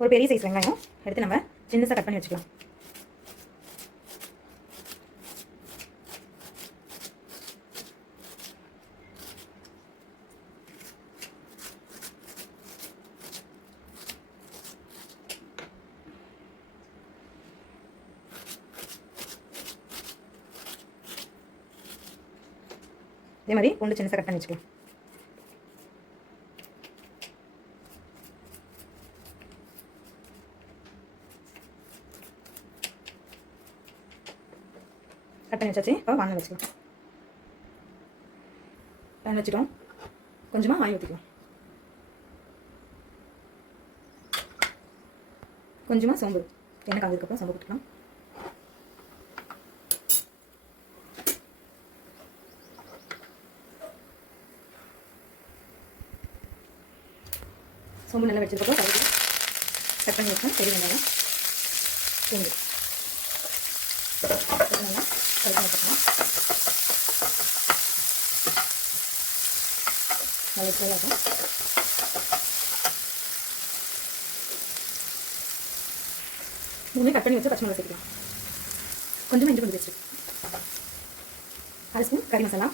ஒரு பெரிய சைஸ் வெங்காயம் எடுத்து நம்ம சின்னதாக கட் பண்ணி வச்சுக்கலாம். இதே மாதிரி பூண்டு சின்னதாக கட் பண்ணி வச்சுக்கலாம். கட் பண்ணி வச்சாச்சு. இப்போ வானல் வச்சுக்கலாம். பேன் வச்சுட்டோம். கொஞ்சமாக ஆயில் ஊற்றிக்கலாம். கொஞ்சமாக சோம்பு எண்ணெய் காஞ்சதுக்கப்புறம் சோம்பு போட்டுக்கலாம். சோம்பு நல்லா வச்சதுக்கப்புறம் கட் பண்ணி வச்சோம் பெரிய வெங்காயம் பூண்டு நல்லா கட் பண்ணி வச்சுக்கலாம். நல்லா ஃப்ரை ஆகும். மூணு கட் பண்ணி வச்சு பச்சை மிளகாய் சேர்க்கலாம். கொஞ்சமாக இஞ்சி பூண்டு பேஸ்ட், அரை ஸ்பூன் கறி மசாலா,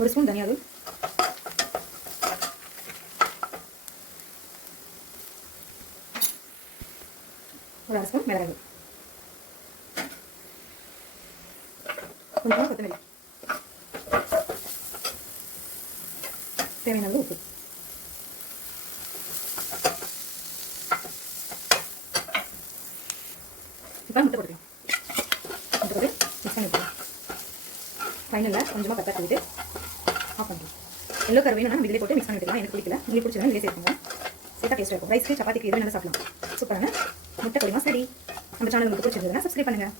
ஒரு ஸ்பூன் தனியாதூள், ஒரு அரை ஸ்பூன் மிளகாய், கொஞ்சமாக கொத்தமல்லி, தேவையான அளவு உப்பு. இப்போ முட்டை போட்டுக்கலாம். முட்டை போட்டு மிக்ஸ் பண்ணி விட்டுக்கலாம். ஃபைனலில் கொஞ்சமாக பட்டை தூவிட்டு ஆஃப் பண்ணிக்கலாம். எல்லோ கரு வேணும்னா இதிலே போட்டு மிக்ஸ் பண்ணி விட்டுக்கலாம். எனக்கு பிடிக்கல, உங்களுக்கு பிடிச்சதுனா இதிலே சேர்த்துங்க. சேர்த்தா டேஸ்ட்டாக இருக்கும். ரைஸ்க்கு சப்பாத்திக்கு எது வேணாலும் சாப்பிடலாம். சூப்பரான முட்டை பொடி மசாலா ரெடி. நம்ம சேனல் உங்களுக்கு பிடிச்சிருந்ததுன்னா சப்ஸ்கிரைப் பண்ணுங்கள்.